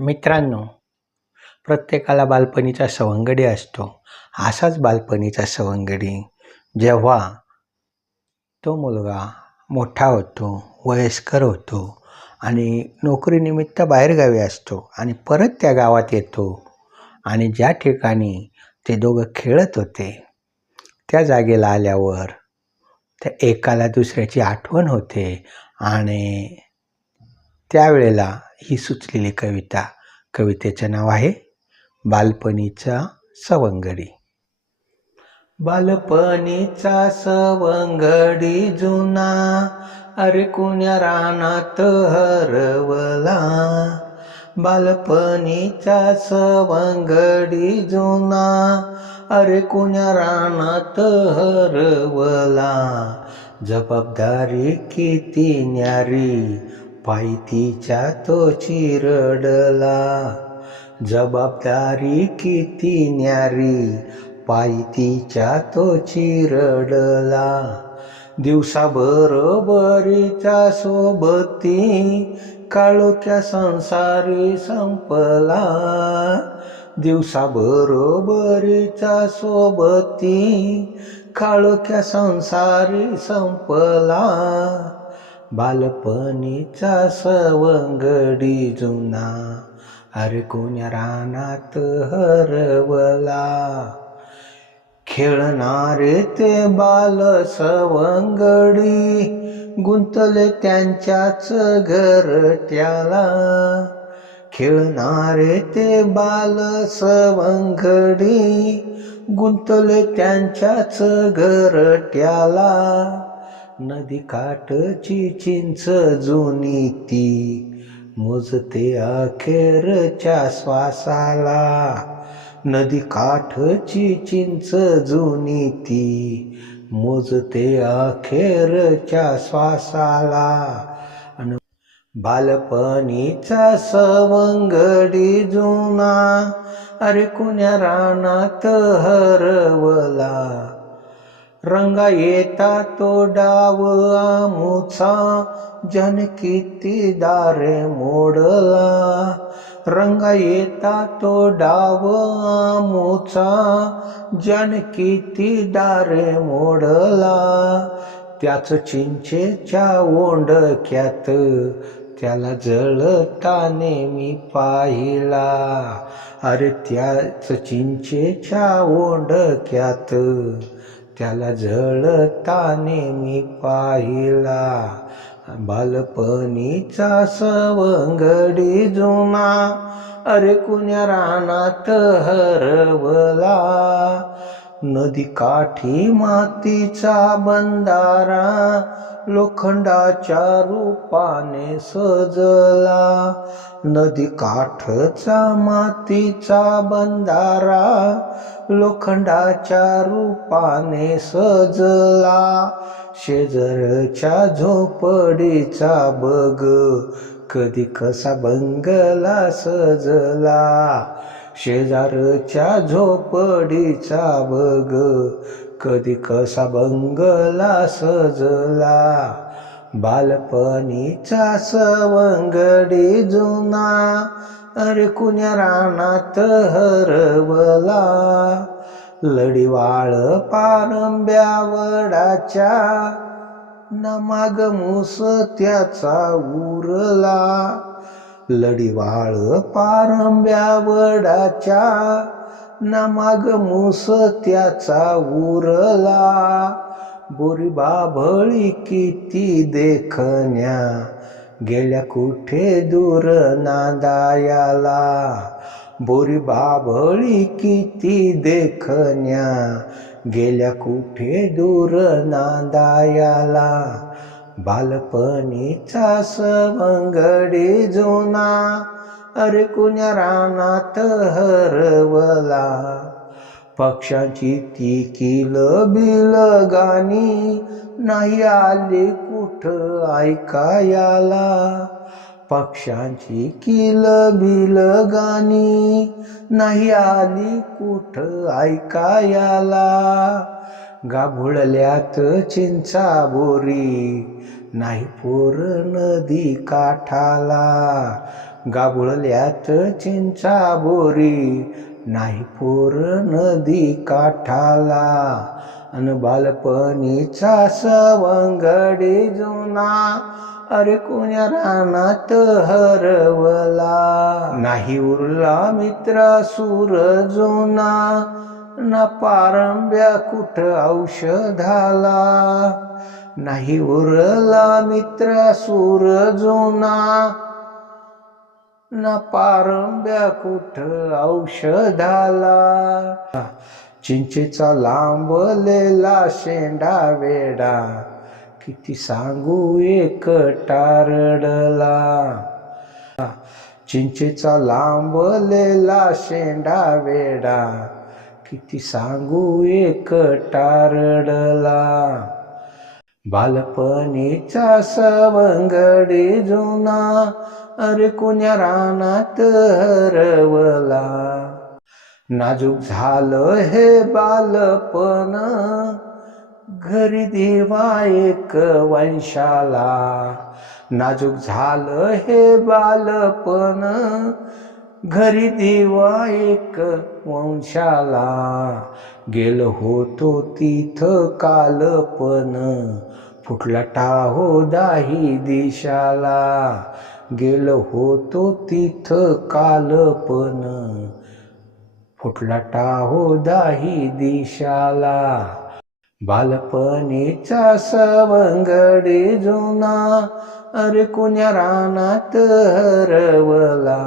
मित्रांनो, प्रत्येकाला बालपणीचा सवंगडी असतो. असाच बालपणीचा सवंगडी जेव्हा तो मुलगा मोठा होतो, वयस्कर होतो आणि नोकरीनिमित्त बाहेरगावी असतो आणि परत त्या गावात येतो आणि ज्या ठिकाणी ते दोघं खेळत होते, त्या जागेला आल्यावर त्या एकाला दुसऱ्याची आठवण होते आणि त्यावेळेला ही सुचलेली कवितेचं नाव आहे बालपणीचा सवंगडी. बालपणीचा सवंगडी जुना, अरे कुण्या रानात हरवला. बालपणीचा सवंगडी जुना, अरे कुण्या रानात हरवला. जबाबदारी किती न्यारी, पायी तिच्या तो चिरडला. जबाबदारी किती न्यारी, पायी तिच्या तो चिरडला. दिवसा बरोबरीच्या सोबती, काळोख्या संसारी संपला. दिवसा बरोबरीच्या सोबती, काळोख्या संसारी संपला. बालपणीचा सवंगडी जुना, अरे कोण्या रानात हरवला. खेळणारे ते बाल सवंगडी, गुंतले त्यांच्याच घरट्याला. खेळणारे ते बाल सवंगडी, गुंतले त्यांच्याच घरट्याला. नदी काठची चिंच जुनी ती, मोजते अखेरच्या श्वासाला. नदी काठची चिंच जुनी ती, मोजते अखेरच्या श्वासाला. बालपणीचा सवंगडी जुना, अरे कुण्या रानात हरवला. रंगा येता तो डाव आमुचा, ज्याने किती दारे मोडला. रंगा येता तो डाव आमुचा, ज्याने किती दारे मोडला. त्याच चिंचेच्या ओंडक्यात, त्याला जळताने मी पाहिला. अरे त्याच चिंचेच्या ओंडक्यात, त्याला जळताने मी पाहिला. बालपणीचा सवंगडी जुना, अरे कुण्या रानात हरवला. नदी काठी मातीचा बंधारा, लोखंडाच्या रूपाने सजला. नदी काठचा मातीचा बंधारा, लोखंडाच्या रूपाने सजला. शेजारच्या झोपडीचा बघ, कधी कसा बंगला सजला. शेजारच्या झोपडीचा बघ, कधी कसा बंगला सजला. बालपणीचा सवंगडी जुना, अरे कुण्या रानात हरवला. लढीवाळ पारंब्या वडाच्या, ना माग मूस त्याचा उरला. लढीवाळ पारंब्या वडाच्या, ना माग मूस त्याचा उरला. बोरी बाभळी किती देखण्या, गेल्या कुठे दूर नांदायाला. बोरी बाभळी किती देखण्या, गेल्या कुठे दूर नांदायाला. बालपणीचा सवंगडी जुना, अरे कुण्या रानात हरवला. पक्ष्यांची ती किलबिल गाणी, नाही आली कुठ ऐकायाला. पक्ष्यांची किलबिल गाणी, नाही आली कुठ ऐकायाला. गाभुळल्यात चिंचा बोरी, नाही पोर नदी काठाला. गाभुळल्यात चिंचा बोरी, नाही पोर नदी काठाला. अन बालपणीचा सवंगडी जुना, अरे कुण्या रानात हरवला. नाही उरला मित्र सूर जुना, ना पारंब्या कुठ औषधाला. नाही उरला मित्र सूर जुना, ना पारंब्या कुठ औषधाला. चिंचेचा लांबलेला शेंडा वेडा, किती सांगू एकटा रडला. चिंचेचा लांबलेला शेंडा वेडा, किती सांगू एकटा रडला. बालपणीचा सवंगडी जुना, अरे कुण्या रानात हरवला. नाजूक झालं हे बालपण, घरी देवा एक वंशाला. नाजूक झालं हे बालपण, घरी देवा एक वंशाला. गेलो होतो तिथ कालपण, फुटला टाहो दाही दिशाला. गेलो होतो तिथ कालपण, फुटला टाहो दाही दिशाला. बालपणीचा सवंगडी जुना, अरे कुण्या रानात हरवला.